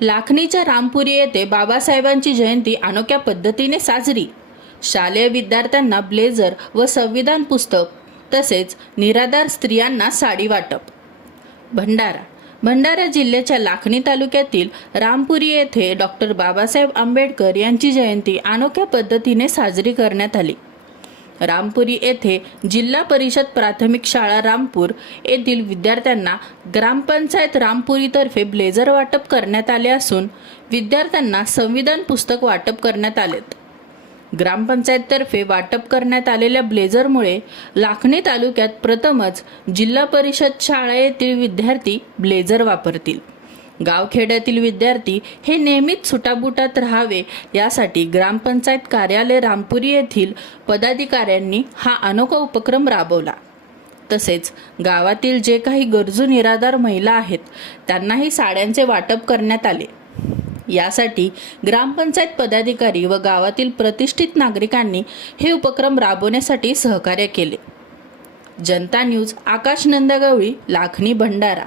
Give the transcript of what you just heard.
लाखणीच्या रामपुरी येथे बाबासाहेबांची जयंती अनोख्या पद्धतीने साजरी. शालेय विद्यार्थ्यांना ब्लेझर व संविधान पुस्तक तसेच निराधार स्त्रियांना साडी वाटप. भंडारा भंडारा जिल्ह्याच्या लाखणी तालुक्यातील रामपुरी येथे डॉक्टर बाबासाहेब आंबेडकर यांची जयंती अनोख्या पद्धतीने साजरी करण्यात आली. रामपुरी येथे जिल्हा परिषद प्राथमिक शाळा रामपूर येथील विद्यार्थ्यांना ग्रामपंचायत रामपुरीतर्फे ब्लेझर वाटप करण्यात आले असून विद्यार्थ्यांना संविधान पुस्तक वाटप करण्यात आलेत ग्रामपंचायततर्फे वाटप करण्यात आलेल्या ब्लेझरमुळे लाखणी तालुक्यात प्रथमच जिल्हा परिषद शाळा येथील विद्यार्थी ब्लेझर वापरतील. गावखेड्यातील विद्यार्थी हे नेहमीच सुटाबुटात राहावे यासाठी ग्रामपंचायत कार्यालय रामपुरी येथील पदाधिकाऱ्यांनी हा अनोखा उपक्रम राबवला. तसेच गावातील जे काही गरजू निराधार महिला आहेत त्यांनाही साड्यांचे वाटप करण्यात आले. यासाठी ग्रामपंचायत पदाधिकारी व गावातील प्रतिष्ठित नागरिकांनी हे उपक्रम राबवण्यासाठी सहकार्य केले. जनता न्यूज आकाश नंदगवळी लाखणी भंडारा.